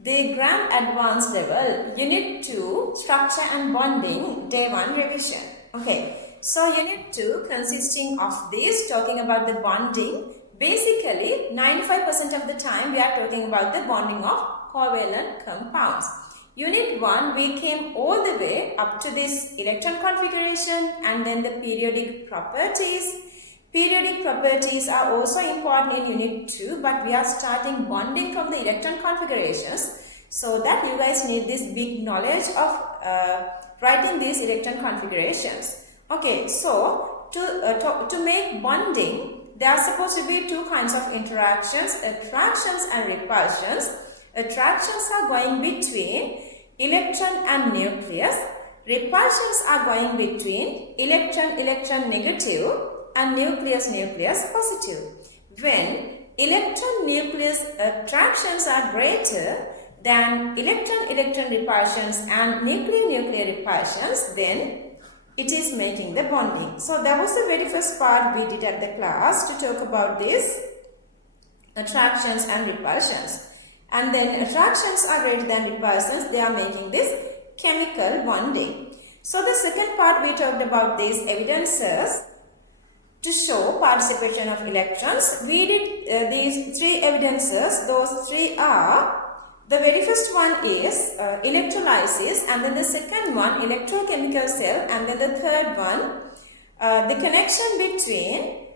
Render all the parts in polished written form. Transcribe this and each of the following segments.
the Grand Advanced Level, Unit 2, Structure and Bonding, Day 1 Revision. Okay, so Unit 2 consisting of this, talking about the bonding. Basically, 95% of the time we are talking about the bonding of covalent compounds. Unit 1, we came all the way up to this electron configuration and then the periodic properties. Periodic properties are also important in Unit 2, but we are starting bonding from the electron configurations, so that you guys need this big knowledge of writing these electron configurations. Okay, so to make bonding, there are supposed to be two kinds of interactions, attractions and repulsions. Attractions are going between electron and nucleus. Repulsions are going between electron negative and nucleus positive. When electron nucleus attractions are greater than electron repulsions and nuclear repulsions, then it is making the bonding. So that was the very first part we did at the class, to talk about this attractions and repulsions. And then attractions are greater than repulsions, they are making this chemical bonding. So the second part we talked about these evidences to show participation of electrons. We did these three evidences. Those three are, the very first one is electrolysis, and then the second one electrochemical cell, and then the third one the connection between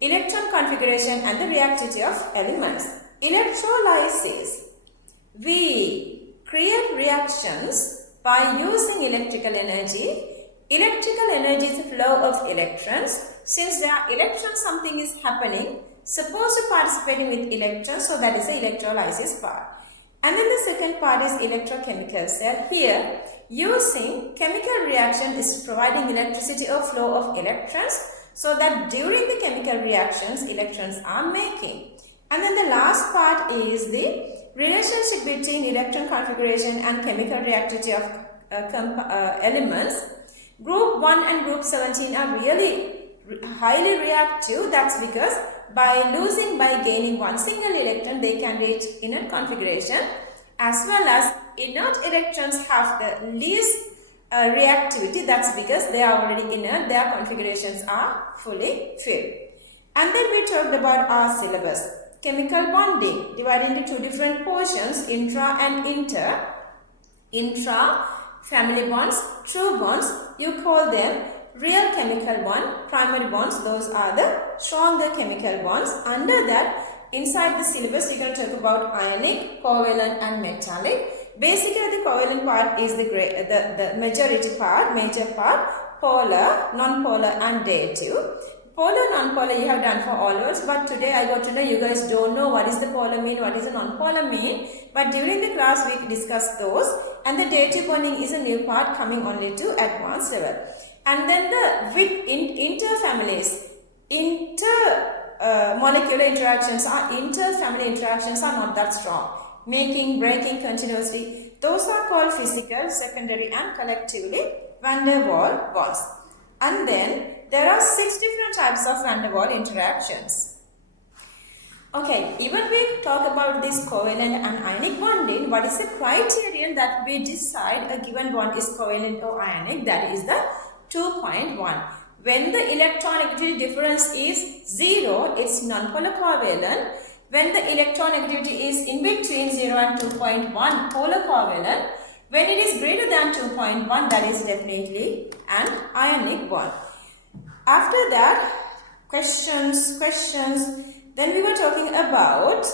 electron configuration and the reactivity of elements. Electrolysis, we create reactions by using electrical energy. Electrical energy is the flow of electrons. Since there are electrons, something is happening, supposed to participating with electrons, so that is the electrolysis part. And then the second part is electrochemical cell. Here, using chemical reaction is providing electricity or flow of electrons, so that during the chemical reactions, electrons are making. And then the last part is the relationship between electron configuration and chemical reactivity of elements. Group 1 and group 17 are really highly reactive. That's because by gaining one single electron, they can reach inert configuration, as well as inert electrons have the least reactivity. That's because they are already inert, their configurations are fully filled. And then we talked about our syllabus. Chemical bonding divided into two different portions, intra and inter. Intra, family bonds, true bonds, you call them real chemical bond. Primary bonds, those are the stronger chemical bonds. Under that, inside the syllabus, we're going to talk about ionic, covalent and metallic. Basically, the covalent part is the major part, polar, non-polar and dative. Polar, non-polar you have done for all words, but today I got to know you guys don't know what is the polar mean, what is the non-polar mean. But during the class we discussed those, and the dative bonding is a new part coming only to advanced level. And then the with interfamilies, molecular interactions are interfamily interactions are not that strong, making, breaking continuously. Those are called physical, secondary and collectively van der Waals bonds. And then there are 6 different types of van der Waals interactions. Okay, even we talk about this covalent and ionic bonding, what is the criterion that we decide a given bond is covalent or ionic? That is the 2.1. When the electronegativity difference is 0, it's nonpolar covalent. When the electronegativity is in between 0 and 2.1, polar covalent. When it is greater than 2.1, that is definitely an ionic bond. After that, questions. Then we were talking about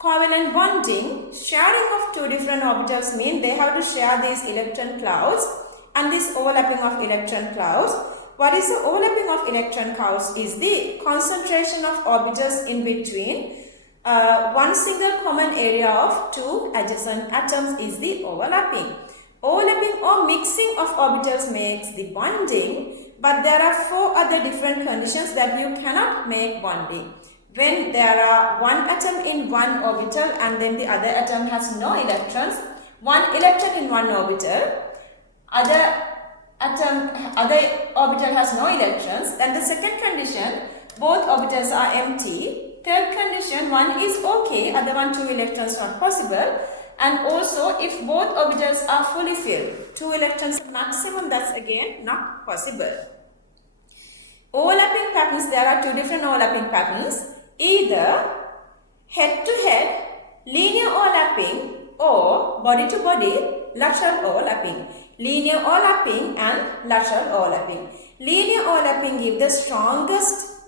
covalent bonding. Sharing of two different orbitals mean they have to share these electron clouds and this overlapping of electron clouds. What is the overlapping of electron clouds? Is the concentration of orbitals in between one single common area of two adjacent atoms is the overlapping. Overlapping or mixing of orbitals makes the bonding, but there are 4 other different conditions that you cannot make bonding. When there are one atom in one orbital and then the other atom has no electrons, one electron in one orbital, other orbital has no electrons, then the second condition, both orbitals are empty, third condition, one is okay, other one 2 electrons not possible. And also if both orbitals are fully filled, 2 electrons maximum, that's again not possible. Overlapping patterns, there are 2 different overlapping patterns, either head to head, linear overlapping, or body to body, lateral overlapping. Linear overlapping and lateral overlapping. Linear overlapping give the strongest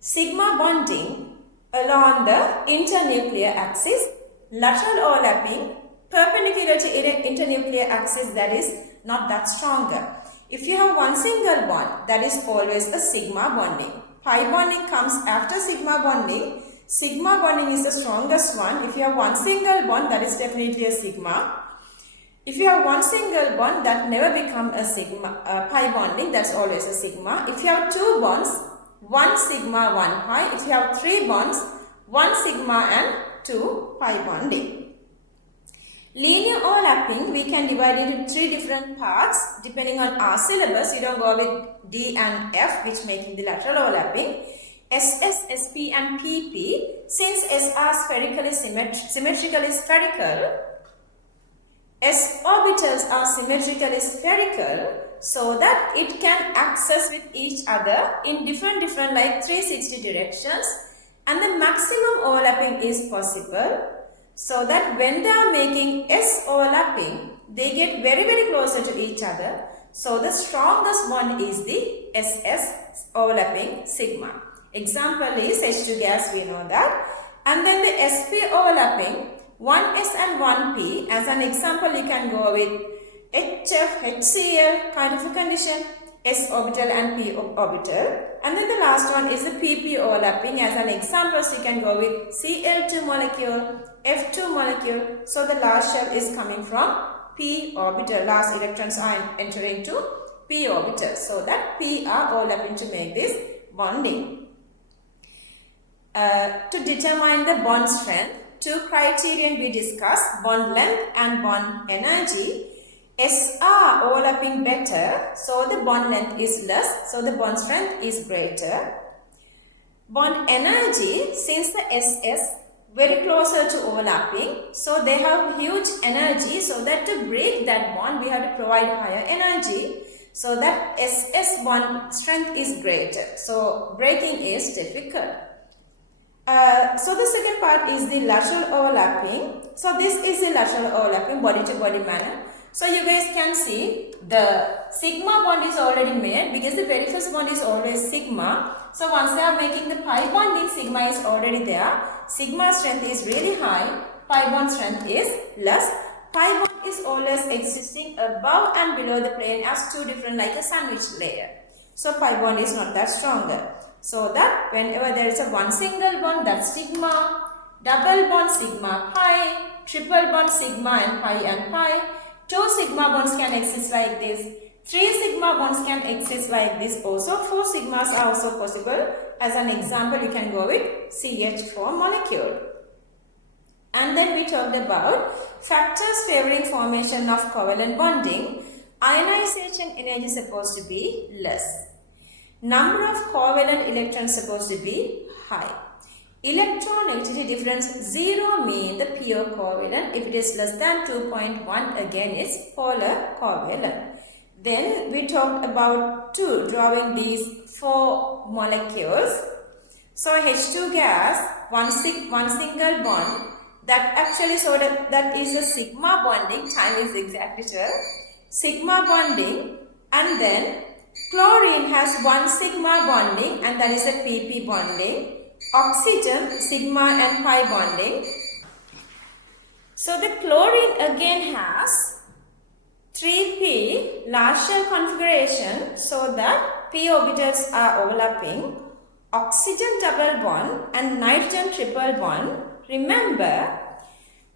sigma bonding along the internuclear axis. Lateral overlapping perpendicular to internuclear axis, that is not that stronger. If you have one single bond, that is always a sigma bonding. Pi bonding comes after sigma bonding. Sigma bonding is the strongest one. If you have one single bond, that is definitely a sigma. If you have one single bond, that never become a sigma. Pi bonding, that's always a sigma. If you have 2 bonds, 1 sigma, 1 pi. If you have 3 bonds, 1 sigma and 2 pi bonding. Linear overlapping, we can divide it into 3 different parts depending on our syllabus. You don't go with D and F, which making the lateral overlapping. SS, SP and PP, since S are symmetrically spherical, S orbitals are symmetrically spherical, so that it can access with each other in different like 360 directions, and the maximum overlapping is possible, so that when they are making S overlapping, they get very closer to each other. So the strongest bond is the SS overlapping sigma. Example is H2 gas, we know that. And then the SP overlapping, 1S and 1P. As an example, you can go with HF, HCl kind of a condition, S orbital and P orbital. And then the last one is the PP overlapping. As an example, so you can go with Cl2 molecule, F2 molecule. So the last shell is coming from P orbital. Last electrons are entering to P orbital. So that P are overlapping to make this bonding. To determine the bond strength, 2 criterion we discussed, bond length and bond energy. S are overlapping better, so the bond length is less, so the bond strength is greater. Bond energy, since the SS very closer to overlapping, so they have huge energy, so that to break that bond we have to provide higher energy, so that SS bond strength is greater, so breaking is difficult. So the second part is the lateral overlapping. So this is the lateral overlapping, body to body manner. So you guys can see the sigma bond is already made, because the very first bond is always sigma. So once they are making the pi bonding, sigma is already there. Sigma strength is really high, pi bond strength is less. Pi bond is always existing above and below the plane as 2 different like a sandwich layer. So pi bond is not that stronger. So that whenever there is a one single bond, that's sigma, double bond sigma pi, triple bond sigma and pi. 2 sigma bonds can exist like this. 3 sigma bonds can exist like this also. 4 sigmas are also possible. As an example, you can go with CH4 molecule. And then we talked about factors favoring formation of covalent bonding. Ionization energy is supposed to be less. Number of covalent electrons supposed to be high. Electronegativity difference 0 mean the pure covalent. If it is less than 2.1, again it's polar covalent. Then we talked about drawing these 4 molecules. So H2 gas, one single bond, that actually so that is a sigma bonding, time is exactly 12. Sigma bonding, and then chlorine has 1 sigma bonding, and that is a PP bonding. Oxygen, sigma and pi bonding. So the chlorine again has 3p large shell configuration, so that p orbitals are overlapping. Oxygen double bond and nitrogen triple bond. Remember,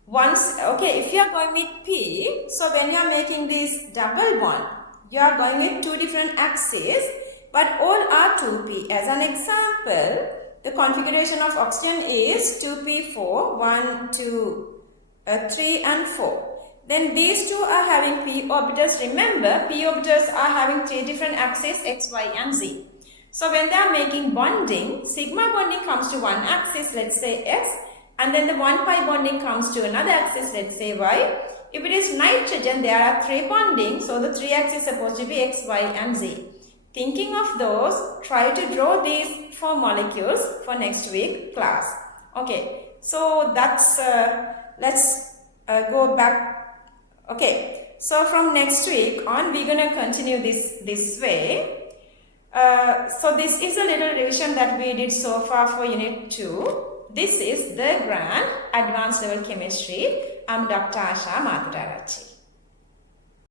if you are going with p, so when you are making this double bond, you are going with 2 different axes, but all are 2p. As an example, the configuration of oxygen is 2p4, 1, 2, 3 and 4. Then these 2 are having p orbitals. Remember, p orbitals are having 3 different axes, x, y and z. So when they are making bonding, sigma bonding comes to one axis, let's say X, and then the 1,5 bonding comes to another axis, let's say Y. If it is nitrogen, there are 3 bonding, so the 3 axes are supposed to be X, Y and Z. Thinking of those, try to draw these 4 molecules for next week class. Okay, so that's, let's go back. Okay, so from next week on, we're going to continue this way. So this is a little revision that we did so far for Unit 2. This is the Grand Advanced Level Chemistry. I'm Dr. Asha Mathotaarachchi.